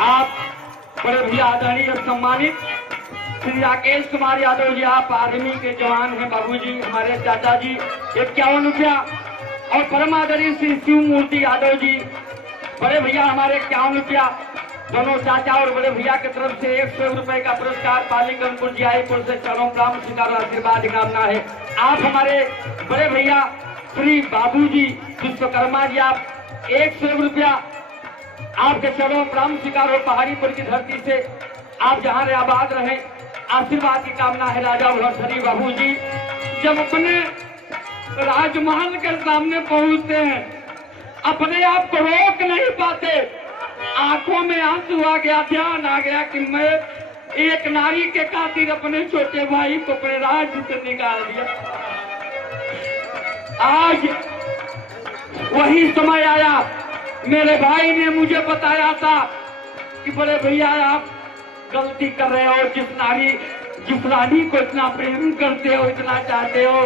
आप बड़े भैया आदरणीय और सम्मानित श्री राकेश कुमार यादव जी, आप आर्मी के जवान हैं बाबूजी, हमारे चाचा जी 51 रुपया। और परम आदरणीय श्री शिव मूर्ति यादव जी, बड़े भैया हमारे 51 रुपया। दोनों चाचा और बड़े भैया की तरफ से 100 रुपए का पुरस्कार पालीगंजपुर जियाईपुर से चरणों प्राम स्वीकार आशीर्वाद कामना है। आप हमारे बड़े भैया श्री बाबूजी विश्वकर्मा जी, आप 100 रुपया आपके चरणों प्राम स्वीकार हो। पहाड़ीपुर की धरती से आप जहां आबाद रहे, आशीर्वाद की कामना है। राजा भरसरी बाबूजी जब अपने राजमहल के सामने पहुंचते हैं, अपने आप को रोक नहीं पाते, आंखों में आंसू आ गया, ध्यान आ गया कि मैं एक नारी के खातिर अपने छोटे भाई को अपने राज्य से निकाल दिया। आज वही समय आया, मेरे भाई ने मुझे बताया था कि बड़े भैया आप गलती कर रहे हो, जिस नारी को इतना प्रेम करते हो, इतना चाहते हो,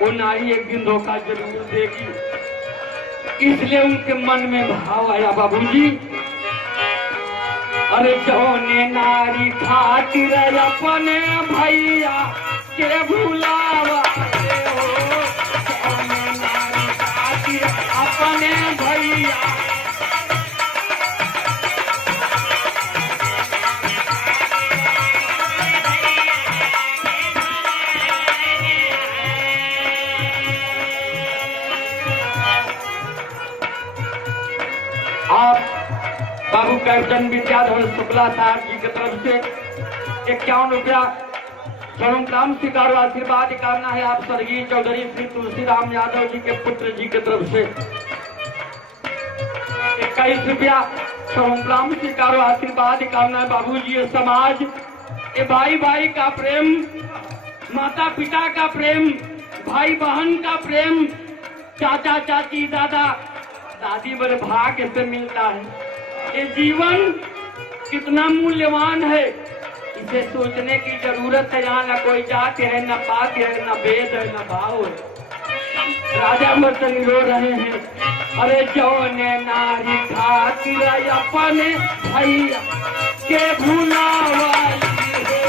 वो नारी एक दिन धोखा जरूर देगी। इसलिए उनके मन में भाव आया बाबूजी, अरे जौने नारी खातिर अपने भैया के भुलावा हो, जौने नारी खातिर अपने भैया। आप बाबू कैप्टन विद्याधर शुक्ला साहब जी की तरफ से 51 रुपया चरण राम स्वीकार आशीर्वाद कामना है। आप स्वर्गीय चौधरी श्री तुलसीराम यादव जी के पुत्र जी की तरफ से 21 रुपया चरण राम स्वीकार आशीर्वाद कामना है। बाबूजी ये समाज, ये भाई भाई का प्रेम, माता पिता का प्रेम, भाई बहन का प्रेम, चाचा चाची दादा दादी बड़े भाग्य से मिलता है। ये जीवन कितना मूल्यवान है, इसे सोचने की जरूरत है। यहाँ न कोई जाति है, न पात है, न भेद है, न भाव है। राजा मर्दन रो रहे हैं, अरे जौने नारी खातिर अपने भैया के भुलावाई हो।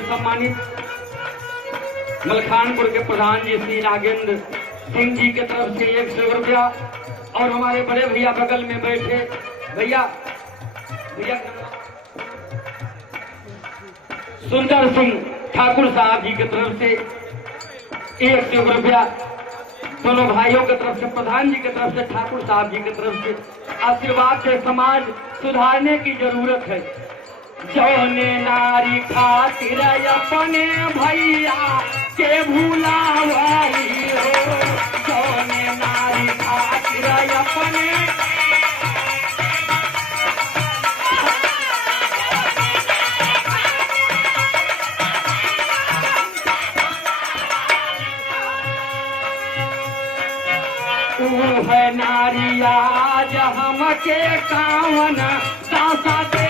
सम्मानित मलखानपुर के प्रधान जी श्री नागेंद्र सिंह जी की तरफ से 100 रुपया। और हमारे बड़े भैया बगल में बैठे भैया सुंदर सिंह ठाकुर साहब जी की तरफ से 100 रुपया। दोनों भाइयों की तरफ से, प्रधान जी की तरफ से, ठाकुर साहब जी की तरफ से आशीर्वाद से समाज सुधारने की जरूरत है। जौने नारी खातिर अपने भैया के भुलावाई हो, जौने नारी खातिर अपने। तू है नारी आज हमके कावन दासा दे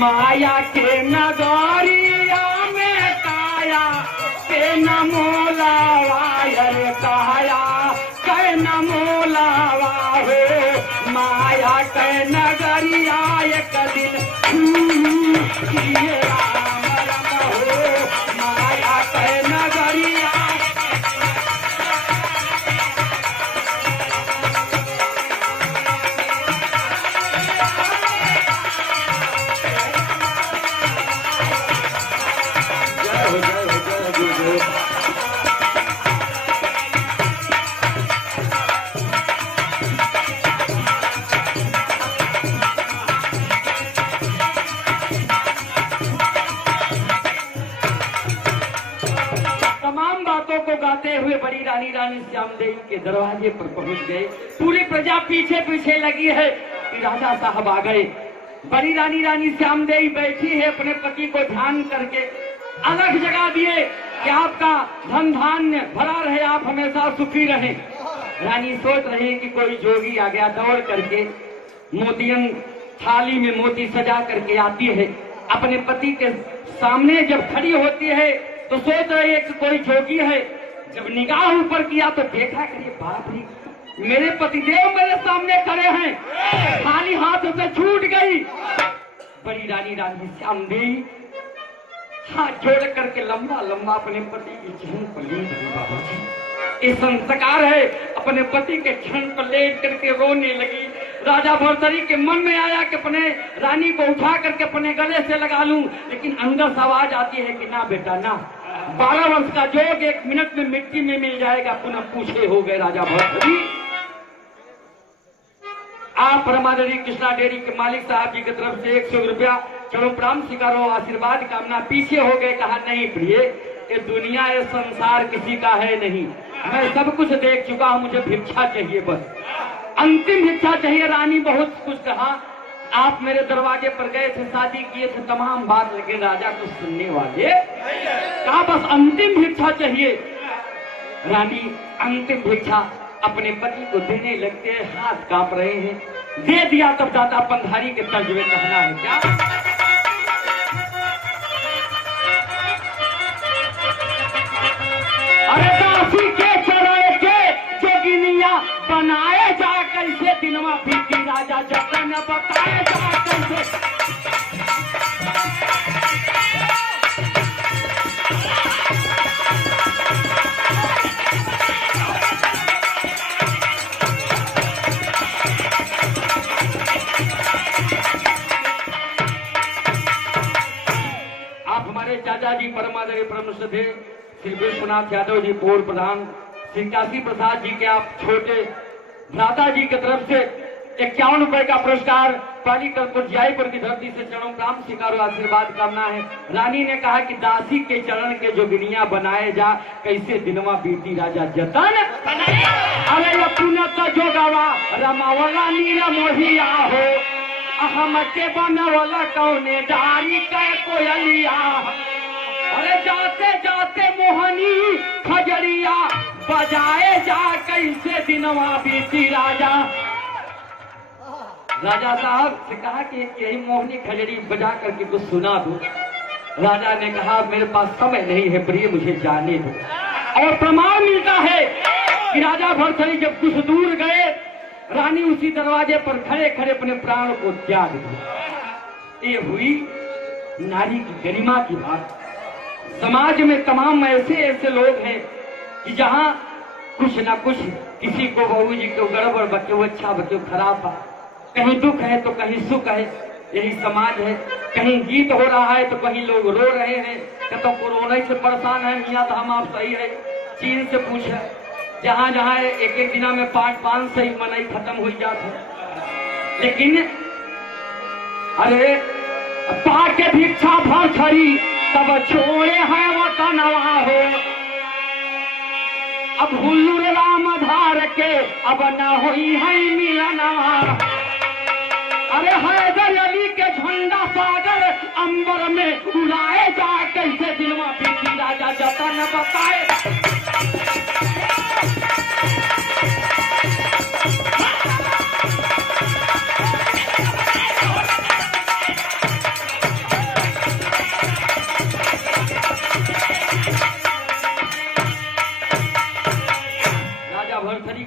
माया के नगरिया में काया के न मोलावा, काया के न मोलावा हो। माया के नगरिया एक दिन राम राम हो। माया के नगरिया श्यामदेव के दरवाजे पर पहुंच गए। पूरी प्रजा पीछे पीछे लगी है कि राजा साहब आ गए। बड़ी रानी श्यामदेव बैठी है, अपने पति को ध्यान करके अलग जगह दिए कि आपका धन धान्य भरा रहे, आप हमेशा सुखी रहें। रानी सोच रही कि कोई जोगी आ गया, दौड़ करके मोतियन थाली में मोती सजा करके आती है, अपने पति के सामने जब खड़ी होती है तो सोच रही है कि कोई जोगी है। जब निगाह ऊपर किया तो देखा कि बाप रे, मेरे पतिदेव मेरे सामने खड़े हैं, खाली हाथ से छूट गई। बड़ी रानी श्यामदेव हाथ जोड़ करके लंबा लंबा अपने पति के चरण पर लेट गई। बाबूजी ये संस्कार है, अपने पति के चरण पर लेट करके रोने लगी। राजा भरथरी के मन में आया कि अपने रानी को उठा करके अपने गले से लगा लूं, लेकिन अंदर से आवाज आती है कि ना बेटा ना, 12 वर्ष का जोग 1 मिनट में मिट्टी में मिल जाएगा। पुनः पूछे हो गए राजा भरथरी। आप परमादरी कृष्णा डेयरी के मालिक साहब जी की तरफ से 100 रुपया चलो प्रणाम स्वीकारो, आशीर्वाद कामना। पीछे हो गए, कहा नहीं प्रिय, ये दुनिया ये संसार किसी का है नहीं, मैं सब कुछ देख चुका हूं, मुझे भिक्षा चाहिए, बस अंतिम भिक्षा चाहिए। रानी बहुत कुछ कहा, आप मेरे दरवाजे पर गए थे, शादी किए थे, तमाम बात, लेकिन राजा को सुनने वाले कहा बस अंतिम भिक्षा चाहिए। रानी अंतिम भिक्षा अपने पति को देने लगते हैं, हाथ कांप रहे हैं। दे दिया तब दादा पंधारी के तर्ज में कहना है क्या, अरे दासी के चरण के जोगिनिया बनाए जा कैसे, दिनवा बीती राजा जतन बताए जा कैसे। चाचा जी परमादरी परम श्रद्धेय श्री विश्वनाथ यादव जी पूर्व प्रधान, श्री काशी प्रसाद जी के आप छोटे भ्राता जी की तरफ से 51 रुपए का पुरस्कार पाली कर्पुर जयपुर की धरती से चरणों ग्राम स्वीकारो, आशीर्वाद कामना है। रानी ने कहा कि दासी के चरण के जोगिनिया बनाए जा कैसे, दिनवा बीती राजा जतन अरे पुनः जोगवा रमावला नीला मोहिया हो, अहम के बनवला कौने डारी के कोयलिया, अरे जाते जाते मोहनी खजरिया बजाए जा कैसे, दिनवा बीती राजा। राजा साहब से कहा कि यही मोहनी खजरी बजा करके कुछ सुना दो। राजा ने कहा मेरे पास समय नहीं है प्रिय, मुझे जाने दो। और प्रमाण मिलता है कि राजा भरथरी जब कुछ दूर गए, रानी उसी दरवाजे पर खड़े खड़े अपने प्राण को त्याग दिया। ये हुई नारी की गरिमा की बात। समाज में तमाम ऐसे ऐसे लोग हैं कि जहां कुछ ना कुछ, किसी को बहू जी को गड़बड़ बच्चों अच्छा बच्चों खराब बा, कहीं दुख है तो कहीं सुख है, यही समाज है। कहीं गीत हो रहा है तो कहीं लोग रो रहे हैं, तो कोरोना से परेशान है मियाँ तो हम आप सही है। चीन से पूछा, जहां जहां एक एक दिना में 5-5 सही मनाई खत्म हो जाता है, लेकिन अरे पाके भिक्षा भरथरी तब छोड़े हैं वतनवा हो, अब हुल्लुर राम धार के अब न हुई है मिलनवा, अरे हैदर अली के झंडा सागर अंबर में उड़ाए जा कैसे, दिनवा बीती राजा जतन बताए।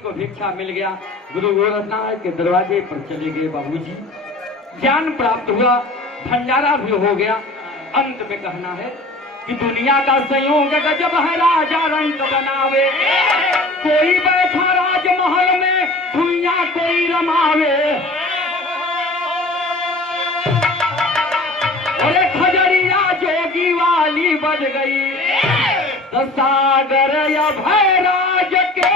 को भिक्षा मिल गया, गुरु गोरखनाथ के दरवाजे पर चले गए बाबूजी, ज्ञान प्राप्त हुआ, भंडारा भी हो गया। अंत में कहना है कि दुनिया का संयोग गजब है, राजा रंग बनावे, कोई बैठा राजमहल में धुइयां कोई रमावे, अरे खजरिया जोगी वाली बज गई, सागर या भैराज के